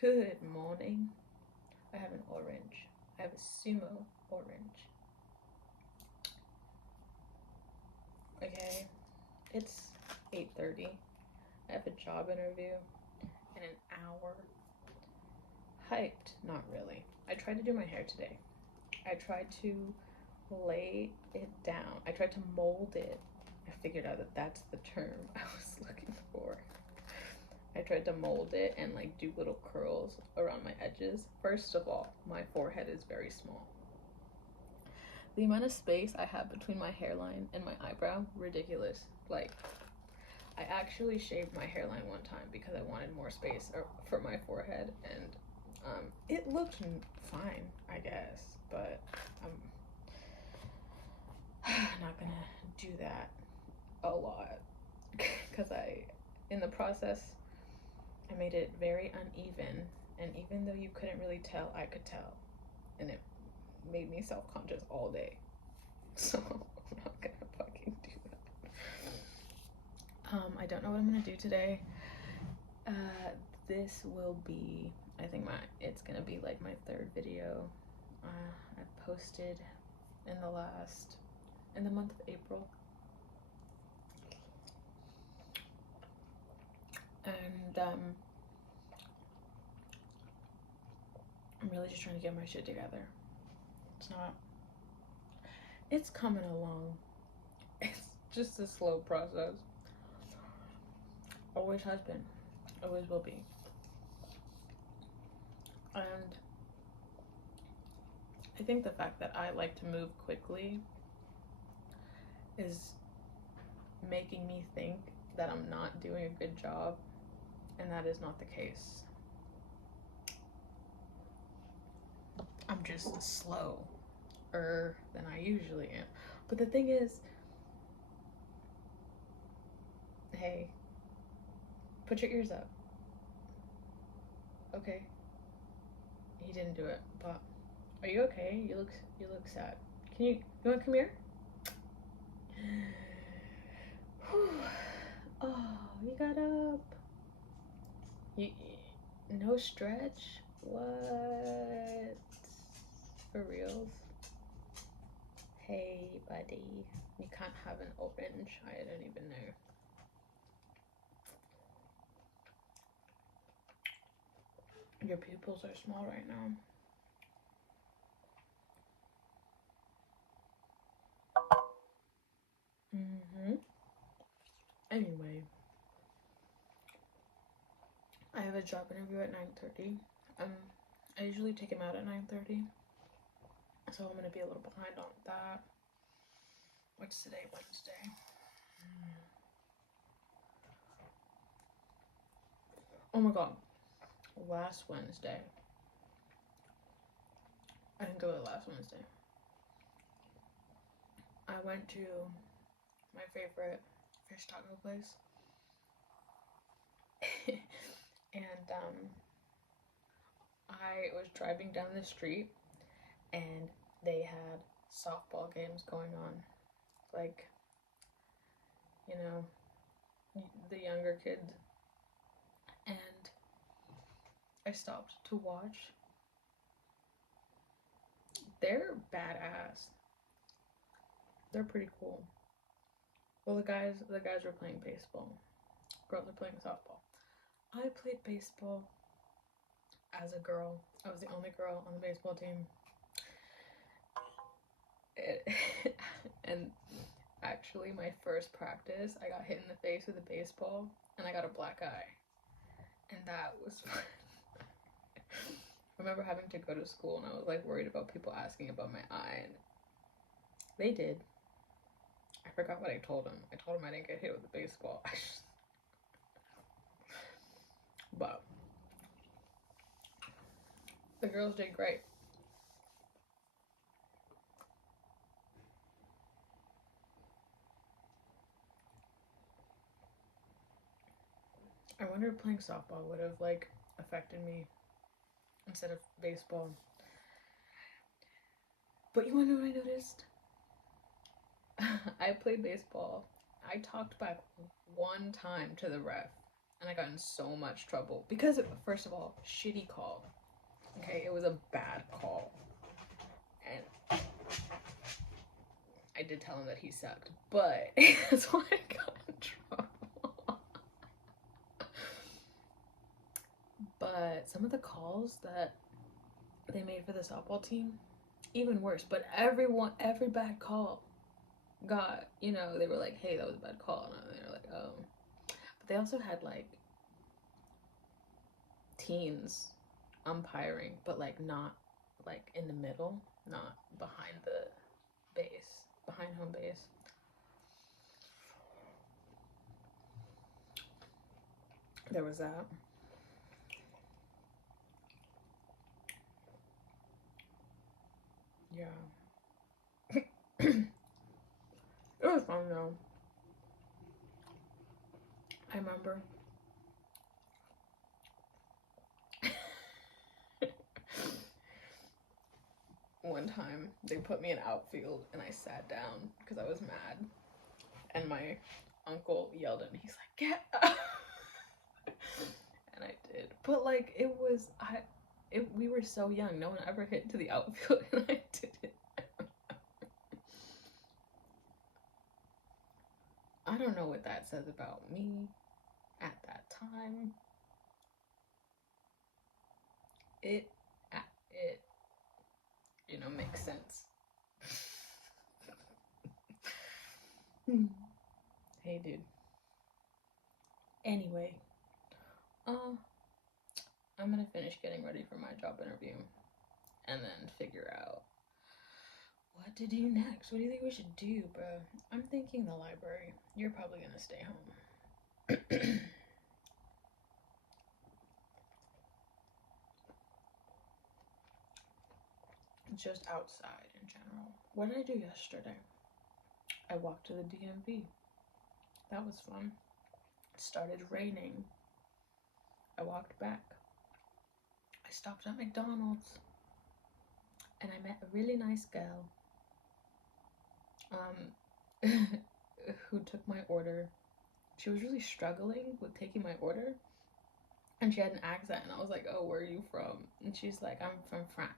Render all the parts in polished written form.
Good morning. I have an orange. I have a sumo orange. Okay, it's 8:30. I have a job interview in an hour. Hyped? Not really. I tried to do my hair today. I tried to lay it down. I tried to mold it. I figured out that that's the term I was looking for. I tried to mold it and like do little curls around my edges. First of all, my forehead is very small. The amount of space I have between my hairline and my eyebrow, ridiculous. Like, I actually shaved my hairline one time because I wanted more space for my forehead, and it looked fine, I guess, but I'm not gonna do that a lot because in the process, I made it very uneven, and even though you couldn't really tell, I could tell, and it made me self-conscious all day. So I'm not gonna fucking do that. I don't know what I'm gonna do today. This will be, I think it's gonna be like my third video I've posted in the month of April. And I'm really just trying to get my shit together. It's coming along. It's just a slow process. Always has been, always will be. And I think the fact that I like to move quickly is making me think that I'm not doing a good job, and that is not the case. I'm just slower than I usually am. But the thing is, hey, put your ears up. Okay. He didn't do it, but are you okay? You look sad. You wanna come here? Oh, you got up. You no stretch? What? For reals? Hey, buddy. You can't have an orange. I don't even know. Your pupils are small right now. Anyway, I have a job interview at 9:30. I usually take him out at 9:30, so I'm gonna be a little behind on that. What's today? Wednesday. Oh my god, last Wednesday. I didn't go to last Wednesday. I went to my favorite fish taco place. And I was driving down the street and they had softball games going on. Like, you know, the younger kids. And I stopped to watch. They're badass. They're pretty cool. Well, the guys were playing baseball. Girls are playing softball. I played baseball as a girl. I was the only girl on the baseball team. And actually, my first practice, I got hit in the face with a baseball and I got a black eye. And that was fun. I remember having to go to school and I was like worried about people asking about my eye, and they did. I forgot what I told them. I told them I didn't get hit with a baseball. But the girls did great. I wonder if playing softball would have like affected me instead of baseball. But you wanna know what I noticed? I played baseball. I talked back one time to the ref and I got in so much trouble because, first of all, shitty call. Okay, it was a bad call, and I did tell him that he sucked, but that's why I got in trouble. But some of the calls that they made for the softball team, even worse. But every bad call got, you know, they were like, hey, that was a bad call, and they were like, oh. But they also had like teens umpiring, but like not like in the middle, not behind the base, behind home base. There was that. Yeah. It was fun though. I remember one time they put me in outfield and I sat down because I was mad, and my uncle yelled at me. He's like, "Get up!" And I did, but like we were so young. No one ever hit to the outfield, and I did it. I don't know what that says about me at that time. It you know, makes sense. Hey, dude. Anyway, I'm gonna finish getting ready for my job interview and then figure out what to do next. What do you think we should do, bro? I'm thinking the library. You're probably gonna stay home. Just outside in general. What did I do yesterday? I walked to the DMV. That was fun. It started raining. I walked back. I stopped at McDonald's and I met a really nice girl who took my order. She was really struggling with taking my order, and she had an accent, and I was like, oh, where are you from? And she's like, I'm from France.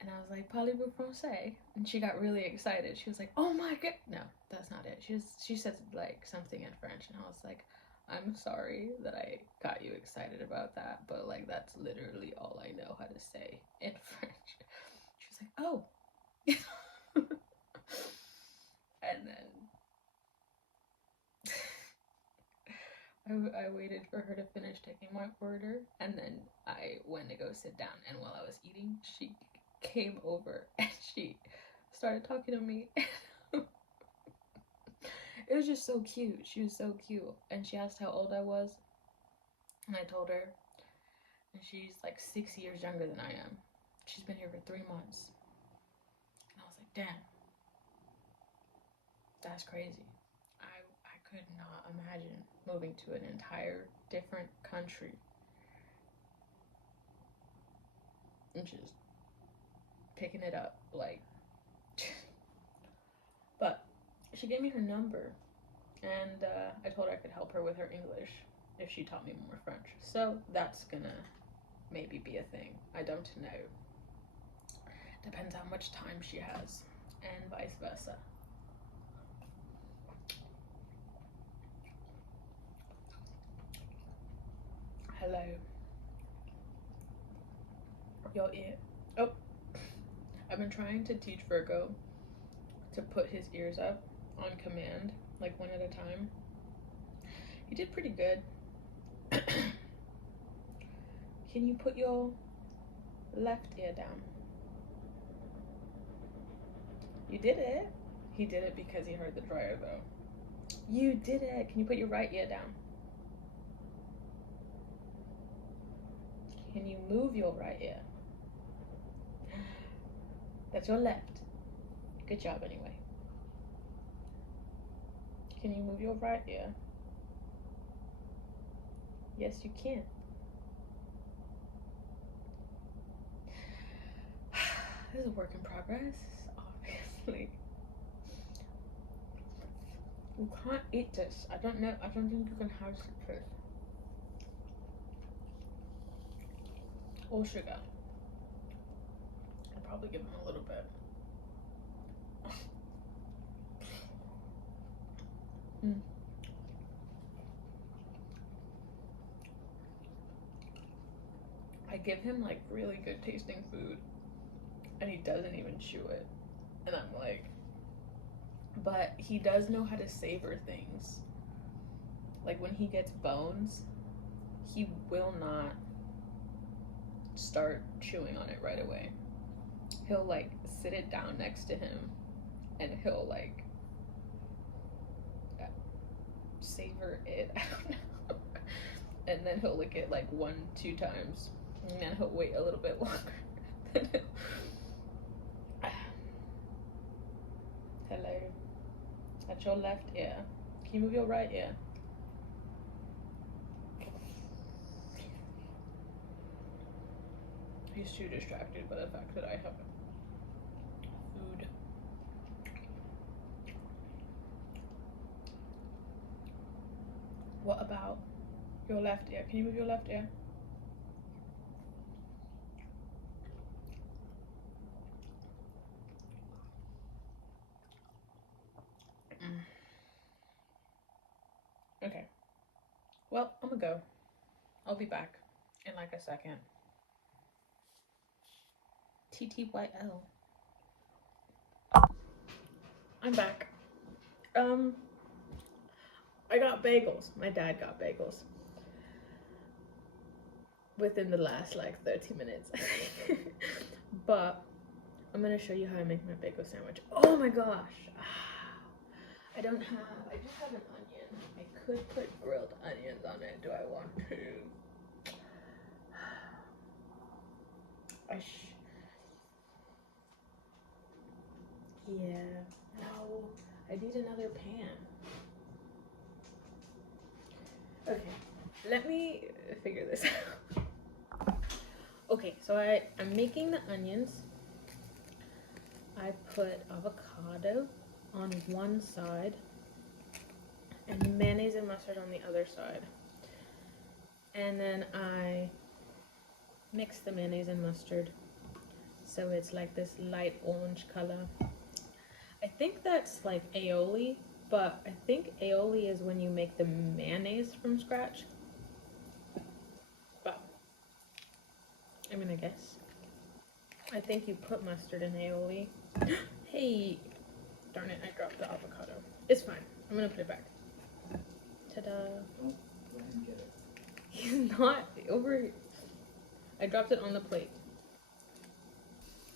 And I was like, parlez-vous français? And she got really excited. She was like, oh my god. No, that's not it. She said like something in French, and I was like, I'm sorry that I got you excited about that, but like that's literally all I know how to say in French. She was like, oh. And then I waited for her to finish taking my order, and then I went to go sit down, and while I was eating, she came over and she started talking to me. It was just so cute. She was so cute, and she asked how old I was, and I told her, and she's like 6 years younger than I am. She's been here for 3 months, and I was like, damn, that's crazy. I could not imagine moving to an entire different country and just picking it up, like. But she gave me her number, and I told her I could help her with her English if she taught me more French. So that's gonna maybe be a thing. I don't know. Depends how much time she has, and vice versa. Hello. Your ear. Oh, I've been trying to teach Virgo to put his ears up on command, like one at a time. He did pretty good. Can you put your left ear down? You did it. He did it because he heard the dryer though. You did it. Can you put your right ear down? Can you move your right ear? That's your left. Good job anyway. Can you move your right ear? Yes, you can. This is a work in progress, obviously. You can't eat this. I don't know. I don't think you can have citrus or sugar. I'll probably give him a little bit. Mm. I give him like really good tasting food and he doesn't even chew it. And I'm like, but he does know how to savor things. Like when he gets bones, he will not start chewing on it right away. He'll like sit it down next to him and he'll like savor it. I don't know. And then he'll lick it like 1-2 times. And then he'll wait a little bit longer. Hello. That's your left ear. Can you move your right ear? He's too distracted by the fact that I have food. What about your left ear? Can you move your left ear? Okay. Well, I'm gonna go. I'll be back in like a second. TTYL. I'm back. I got bagels. My dad got bagels. Within the last like 30 minutes. But I'm gonna show you how I make my bagel sandwich. Oh my gosh. I just have an onion. I could put grilled onions on it. Do I want to? Yeah. No. I need another pan. Okay. Let me figure this out. Okay, so I'm making the onions. I put avocado on one side and mayonnaise and mustard on the other side. And then I mix the mayonnaise and mustard so it's like this light orange color. I think that's like aioli, but I think aioli is when you make the mayonnaise from scratch. But I mean, I guess. I think you put mustard in aioli. Hey, darn it, I dropped the avocado. It's fine. I'm gonna put it back. Ta-da. Don't let him get it. He's not over. I dropped it on the plate.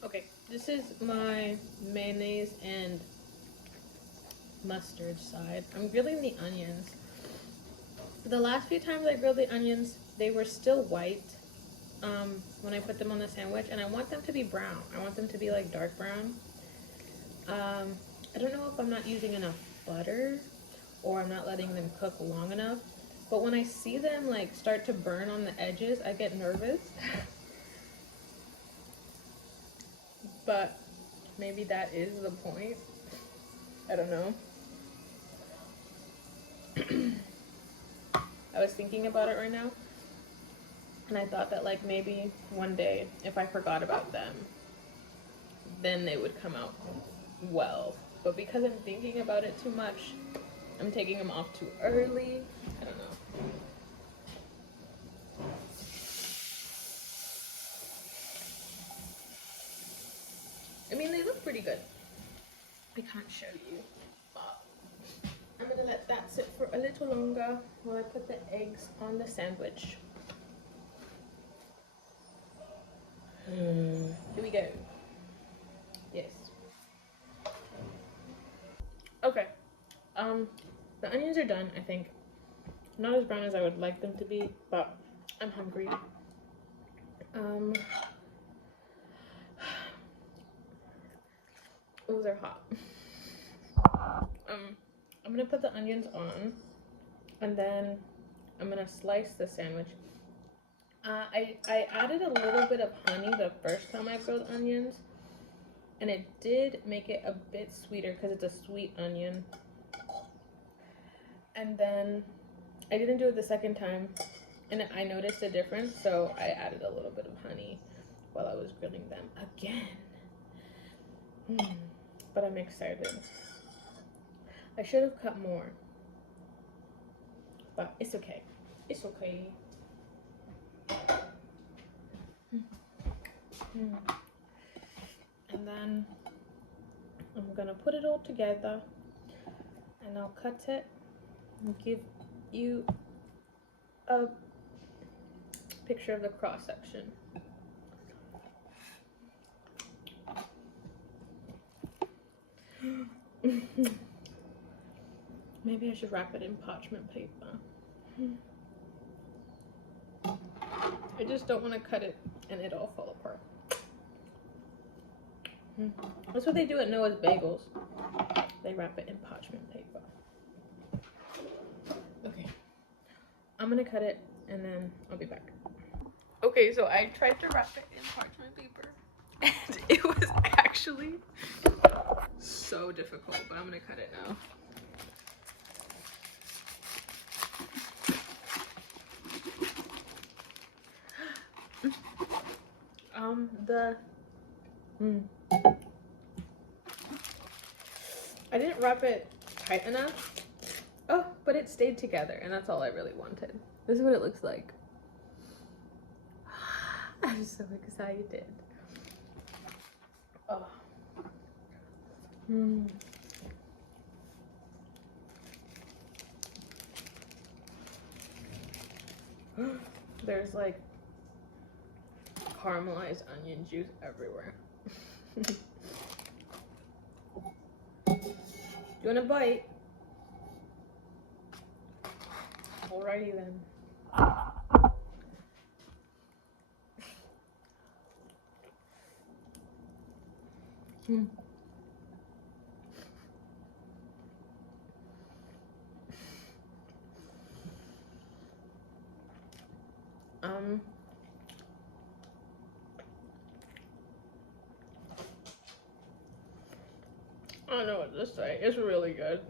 Okay, this is my mayonnaise and mustard side. I'm grilling the onions. The last few times I grilled the onions, they were still white when I put them on the sandwich, and I want them to be brown. I want them to be like dark brown. I don't know if I'm not using enough butter or I'm not letting them cook long enough, but when I see them like start to burn on the edges, I get nervous. But maybe that is the point. I don't know. I was thinking about it right now, and I thought that like maybe one day if I forgot about them, then they would come out well. But because I'm thinking about it too much, I'm taking them off too early. I don't know. I mean, they look pretty good. I can't show you, but I'm gonna let that sit for a little longer while I put the eggs on the sandwich. Here we go. Yes. Okay. The onions are done, I think. Not as brown as I would like them to be, but I'm hungry. Oh, they're hot. I'm gonna put the onions on, and then I'm gonna slice the sandwich. I added a little bit of honey the first time I grilled onions, and it did make it a bit sweeter because it's a sweet onion. And then I didn't do it the second time, and I noticed a difference, so I added a little bit of honey while I was grilling them again. But I'm excited. I should have cut more, but it's okay. It's okay. And then I'm gonna put it all together, and I'll cut it and give you a picture of the cross section. Maybe I should wrap it in parchment paper. I just don't want to cut it and it all fall apart. That's what they do at Noah's Bagels. They wrap it in parchment paper. Okay. I'm gonna cut it and then I'll be back. Okay, so I tried to wrap it in parchment paper and it was actually so difficult, but I'm gonna cut it now. I didn't wrap it tight enough. Oh, but it stayed together, and that's all I really wanted. This is what it looks like. I'm so excited. Oh. There's like caramelized onion juice everywhere. You want a bite? Alrighty then. I don't know what to say. It's really good.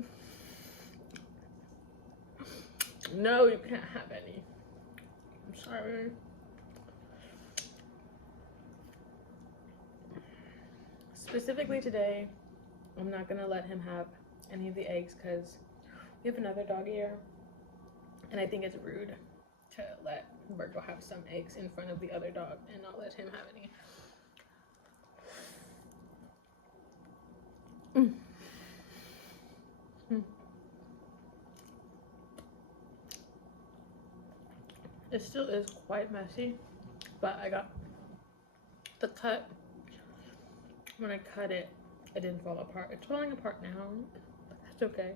No, you can't have any. I'm sorry. Specifically today, I'm not gonna let him have any of the eggs because we have another dog here, and I think it's rude to let Virgo have some eggs in front of the other dog and not let him have any. It still is quite messy, but I got the cut. When I cut it, it didn't fall apart. It's falling apart now, but that's okay.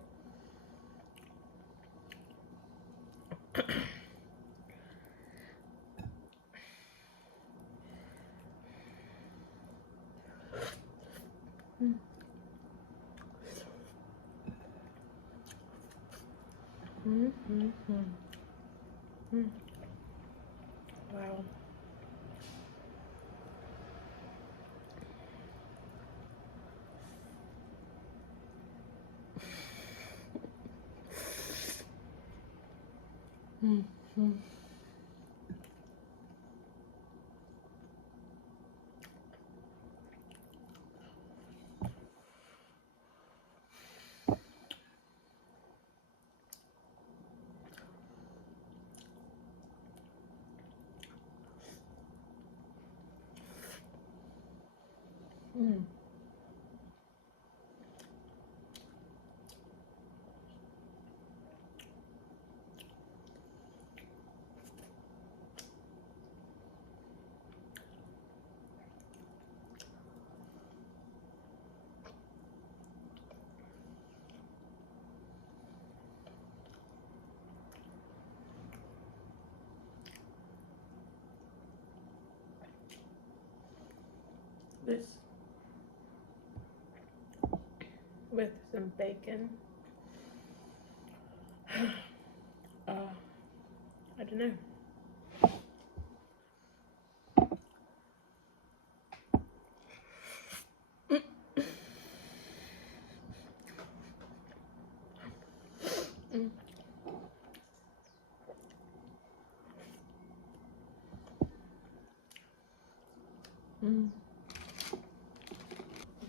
Wow. This with some bacon. I don't know.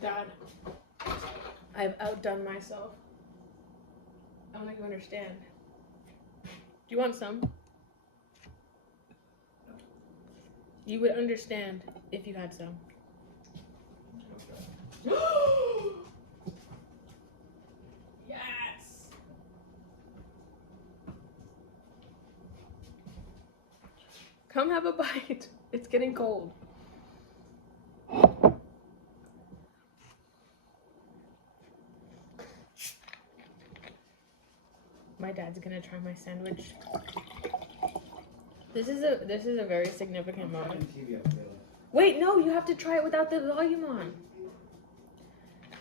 Dad, I've outdone myself. I don't think you understand. Do you want some? You would understand if you had some. Yes! Come have a bite. It's getting cold. My dad's gonna try my sandwich. This is a very significant moment. Wait, no, you have to try it without the volume on.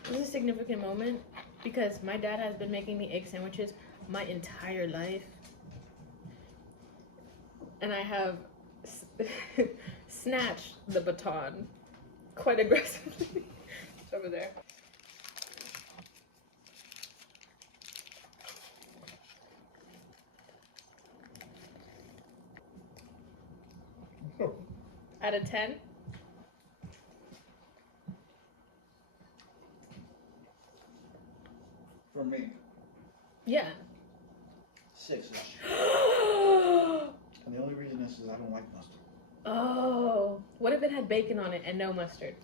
This is a significant moment because my dad has been making me egg sandwiches my entire life. And I have snatched the baton quite aggressively. It's over there. Out of 10? For me, Yeah. 6-ish. And the only reason is I don't like mustard. Oh. What if it had bacon on it and no mustard?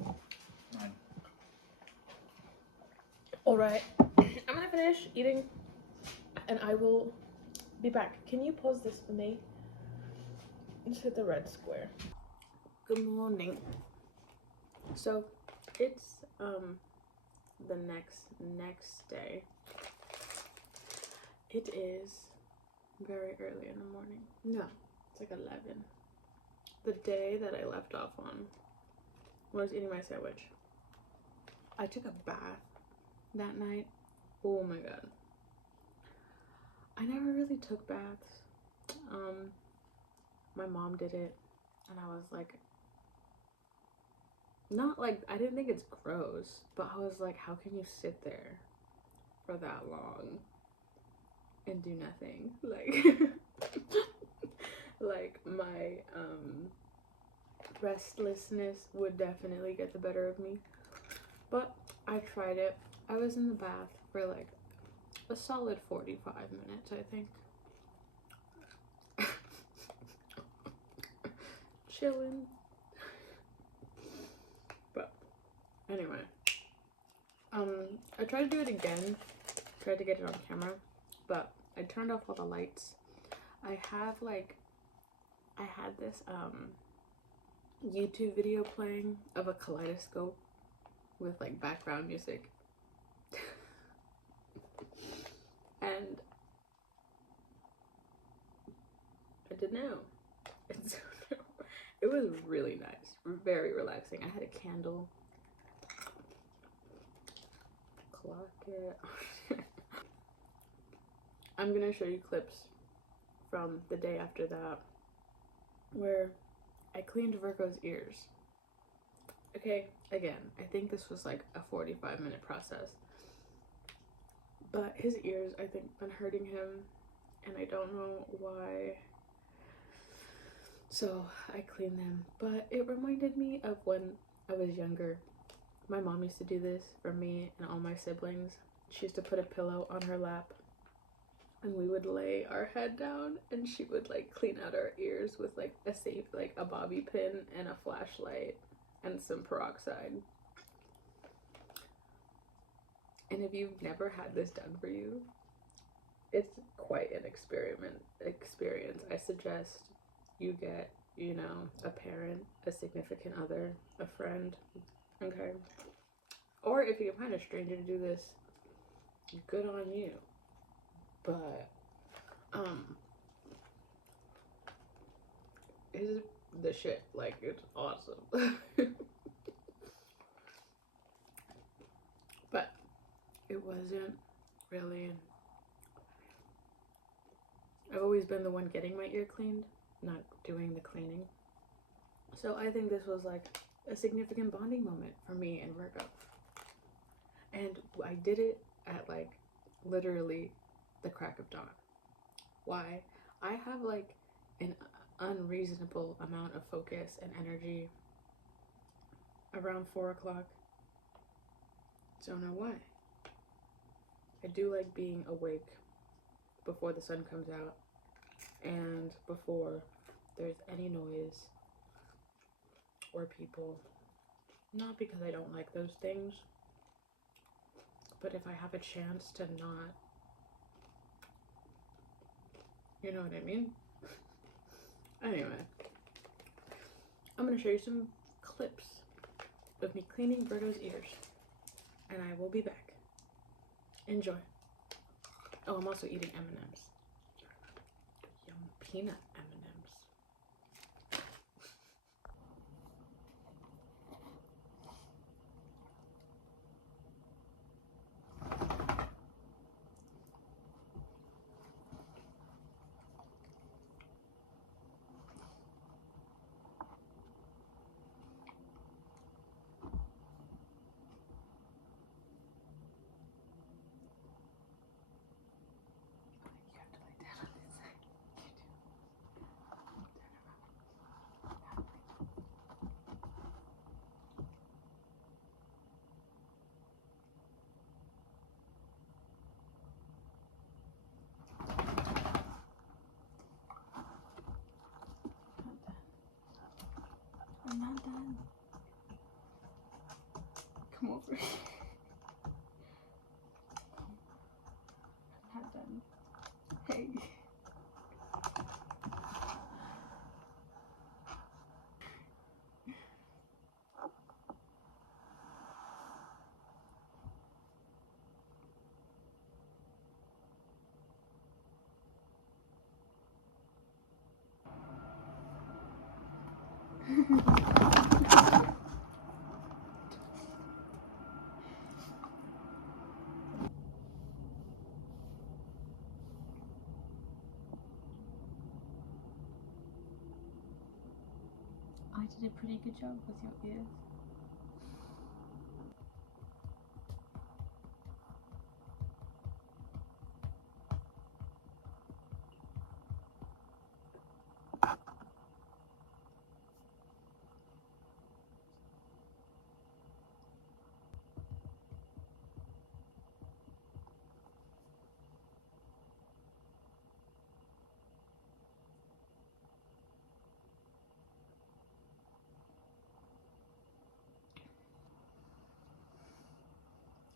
9. Alright. I'm gonna finish eating and I will be back. Can you pause this for me? Just hit the red square. Good morning. So it's the next day. It is very early in the morning. No, it's like 11. The day that I left off on when I was eating my sandwich. I took a bath that night. Oh my god. I never really took baths. My mom did it and I was like, not like, I didn't think it's gross, but I was like, how can you sit there for that long and do nothing? Like, like my restlessness would definitely get the better of me. But I tried it. I was in the bath for like a solid 45 minutes, I think. Chilling. But anyway, I tried to do it again. Tried to get it on camera, but I turned off all the lights. I had this YouTube video playing of a kaleidoscope with like background music. And I didn't know. It was really nice, very relaxing. I had a candle. Clock it. I'm gonna show you clips from the day after that where I cleaned Virgo's ears. Okay, again, I think this was like a 45-minute process. But his ears, I think, been hurting him, and I don't know why. So I cleaned them. But it reminded me of when I was younger. My mom used to do this for me and all my siblings. She used to put a pillow on her lap and we would lay our head down and she would like clean out our ears with like a bobby pin and a flashlight and some peroxide. And if you've never had this done for you, it's quite an experience. I suggest you get, you know, a parent, a significant other, a friend, okay? Or if you can find a stranger to do this, good on you. But it's the shit. Like, it's awesome. But it wasn't really. I've always been the one getting my ear cleaned, not doing the cleaning. So I think this was like a significant bonding moment for me and Virgo. And I did it at like literally the crack of dawn. Why? I have like an unreasonable amount of focus and energy around 4 o'clock. Don't know why. I do like being awake before the sun comes out and before there's any noise or people. Not because I don't like those things, but if I have a chance to not, you know what I mean? Anyway, I'm gonna show you some clips of me cleaning Virgo's ears, and I will be back. Enjoy. Oh, I'm also eating M&Ms. Yum, peanut M&Ms. I'm not done. Come over here. I'm not done. Hey. I did a pretty good job with your ears.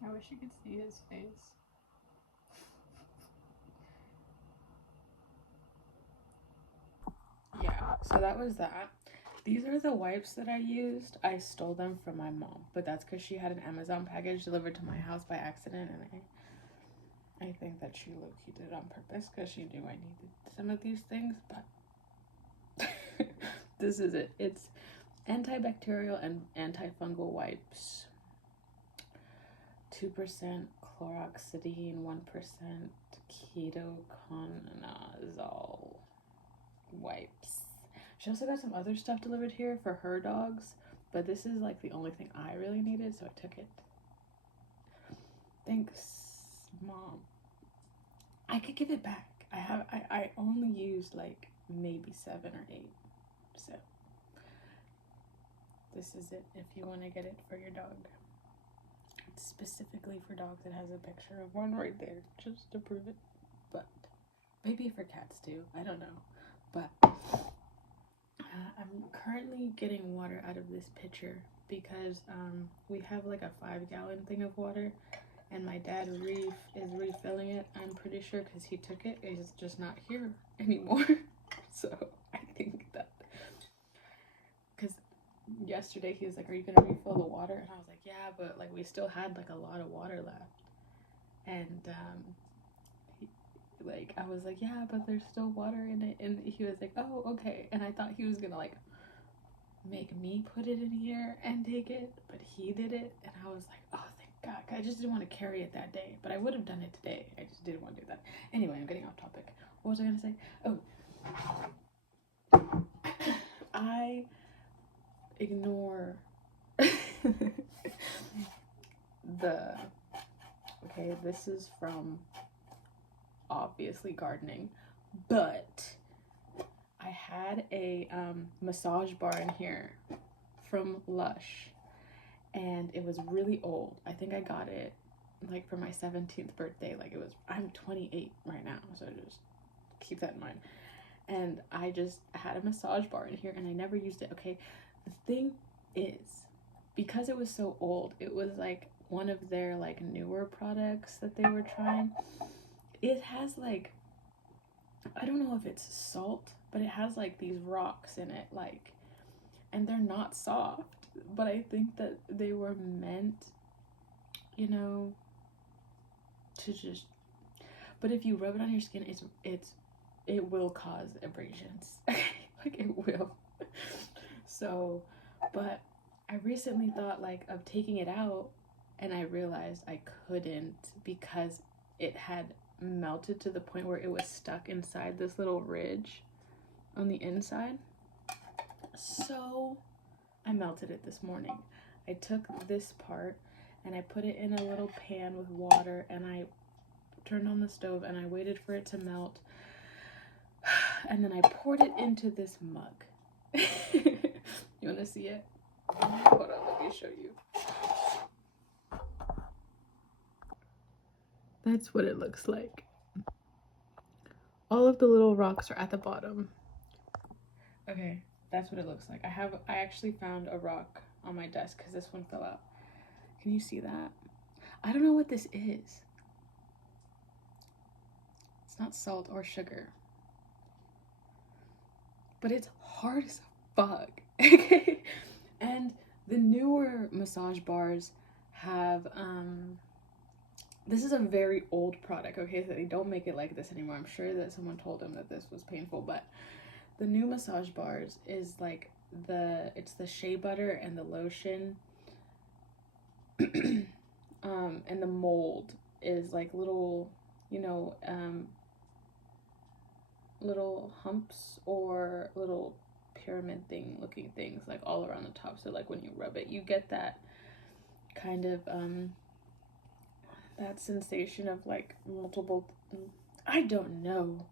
I wish you could see his face. Yeah, so that was that. These are the wipes that I used. I stole them from my mom, but that's because she had an Amazon package delivered to my house by accident, and I think that she low-key did it on purpose because she knew I needed some of these things, but this is it. It's antibacterial and antifungal wipes. 2% chloroxidine, 1% ketoconazole wipes. She also got some other stuff delivered here for her dogs, but this is like the only thing I really needed, so I took it. Thanks, Mom. I could give it back. I only used like maybe 7 or 8, so this is it if you want to get it for your dog. It's specifically for dogs. It has a picture of one right there just to prove it, but maybe for cats too, I don't know. But I'm currently getting water out of this pitcher because we have like a 5-gallon thing of water, and my dad is refilling it, I'm pretty sure, because he took it. It's just not here anymore. So I think that, because yesterday he was like, are you gonna refill the water? And I was like, yeah, but like we still had like a lot of water left, and I was like, yeah, but there's still water in it, and he was like, oh, okay. And I thought he was gonna like make me put it in here and take it, but he did it, and I was like, oh, thank God. I just didn't want to carry it that day, but I would have done it today. I just didn't want to do that. Anyway, I'm getting off topic. What was I gonna say? Oh, I ignore okay, this is from obviously gardening, but I had a massage bar in here from Lush, and it was really old. I think I got it like for my 17th birthday. Like it was, I'm 28 right now, so just keep that in mind. And I just had a massage bar in here and I never used it. Okay, the thing is, because it was so old, it was like one of their like newer products that they were trying. It has like, I don't know if it's salt, but it has like these rocks in it, like, and they're not soft, but I think that they were meant, you know, to just, but if you rub it on your skin, it will cause abrasions. Like it will. So, but I recently thought like of taking it out, and I realized I couldn't because it had melted to the point where it was stuck inside this little ridge on the inside. So I melted it this morning. I took this part and I put it in a little pan with water, and I turned on the stove and I waited for it to melt, and then I poured it into this mug. You want to see it? Hold on, let me show you. That's what it looks like. All of the little rocks are at the bottom. Okay, that's what it looks like. I actually found a rock on my desk because this one fell out. Can you see that? I don't know what this is. It's not salt or sugar, but it's hard as fuck. And the newer massage bars have this is a very old product, okay? So they don't make it like this anymore. I'm sure that someone told them that this was painful, but the new massage bars is like it's the shea butter and the lotion, and the mold is like little, you know, little humps or little pyramid thing looking things like all around the top. So like when you rub it, you get that kind of that sensation of like multiple, I don't know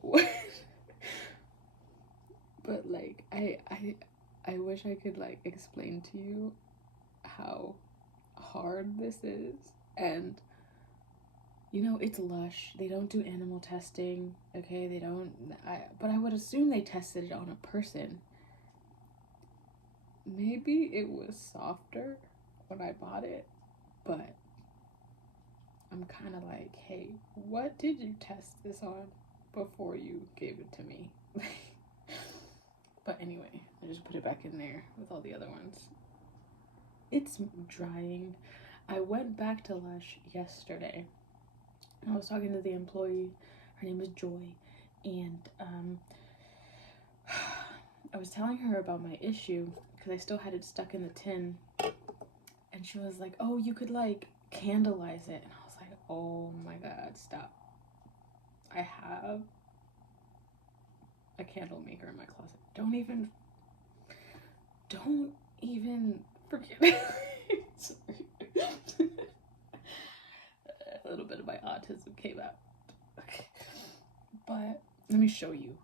what, but like I wish I could like explain to you how hard this is. And you know, it's Lush. They don't do animal testing, okay? They don't, but I would assume they tested it on a person. Maybe it was softer when I bought it, but I'm kind of like, hey, what did you test this on before you gave it to me? But anyway, I just put it back in there with all the other ones. It's drying. I went back to Lush yesterday. I was talking to the employee. Her name is Joy, and I was telling her about my issue because I still had it stuck in the tin, and she was like, "Oh, you could like candleize it," and I was like, "Oh my god, stop! I have a candle maker in my closet. Don't even forget it." Sorry. A little bit of my autism came out. Okay. But let me show you.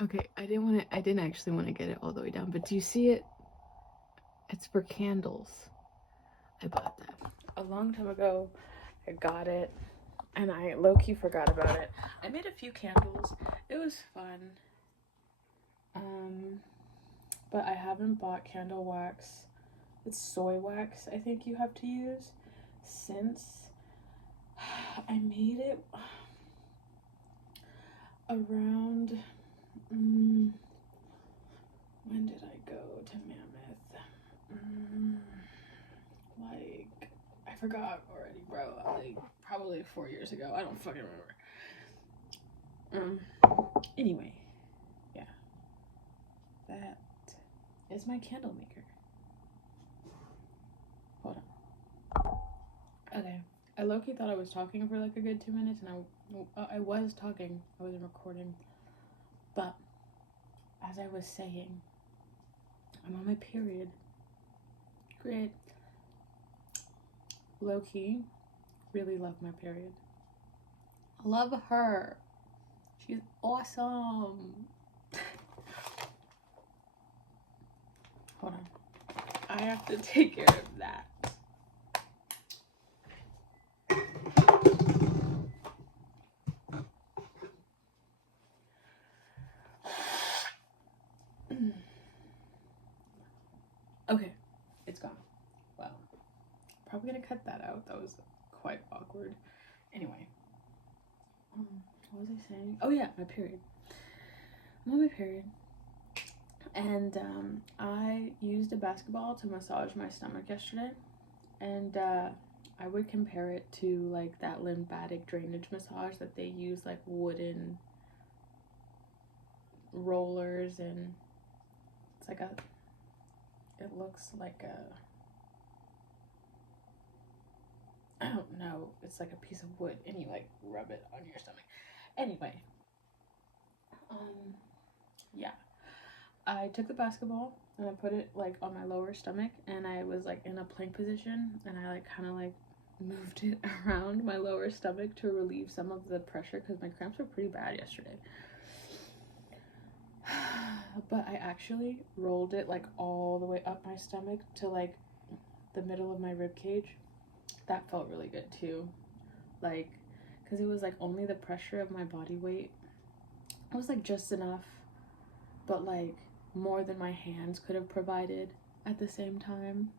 Okay, I didn't actually want to get it all the way down, but do you see it? It's for candles. I bought that a long time ago. I got it, and I low-key forgot about it. I made a few candles. It was fun. But I haven't bought candle wax. It's soy wax, I think you have to use, since I made it around, when did I go to Mammoth? Like, I forgot already, bro. Like, probably 4 years ago. I don't fucking remember. Anyway, yeah. That is my candle maker. Hold on. Okay. I low-key thought I was talking for like a good 2 minutes, and I was talking. I wasn't recording. But as I was saying, I'm on my period. Great. Low-key, really love my period. Love her. She's awesome. Hold on. I have to take care of that. Okay, it's gone. Well, probably gonna cut that out. That was quite awkward. Anyway, what was I saying? Oh yeah, my period. I'm on my period, and I used a basketball to massage my stomach yesterday, and I would compare it to like that lymphatic drainage massage that they use, like wooden rollers, and it's like it looks like I don't know, it's like a piece of wood and you like rub it on your stomach. Anyway, yeah, I took the basketball and I put it like on my lower stomach, and I was like in a plank position, and I like kind of like moved it around my lower stomach to relieve some of the pressure because my cramps were pretty bad yesterday. But I actually rolled it like all the way up my stomach to like the middle of my rib cage. That felt really good too, like, because it was like only the pressure of my body weight. It was like just enough, but like more than my hands could have provided at the same time.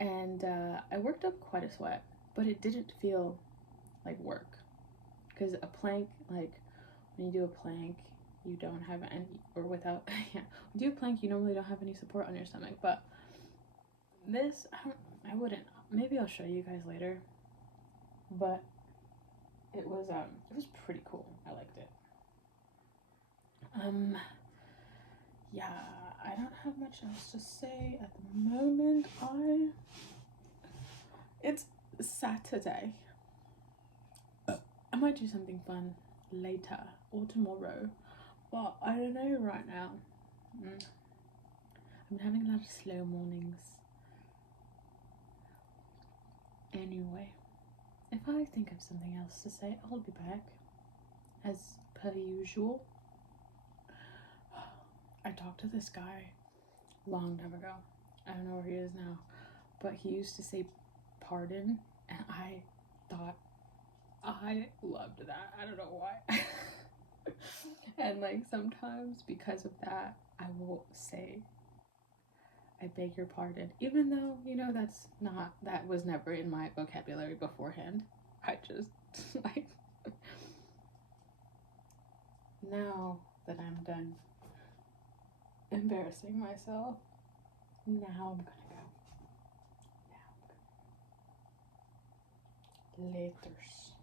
And I worked up quite a sweat, but it didn't feel like work, because a plank, like when you do a plank, you don't have any, or without, yeah, when you do a plank, you normally don't have any support on your stomach. But this, I wouldn't, maybe I'll show you guys later, but it was pretty cool. I liked it. Yeah, I don't have much else to say at the moment. It's Saturday. I might do something fun later or tomorrow, but I don't know right now. I'm having a lot of slow mornings. Anyway, if I think of something else to say, I'll be back, as per usual. I talked to this guy a long time ago. I don't know where he is now, but he used to say pardon, and I thought I loved that. I don't know why. And like sometimes because of that, I will say, I beg your pardon, even though, you know, that was never in my vocabulary beforehand. I just like, now that I'm done embarrassing myself, now I'm gonna go. Laters.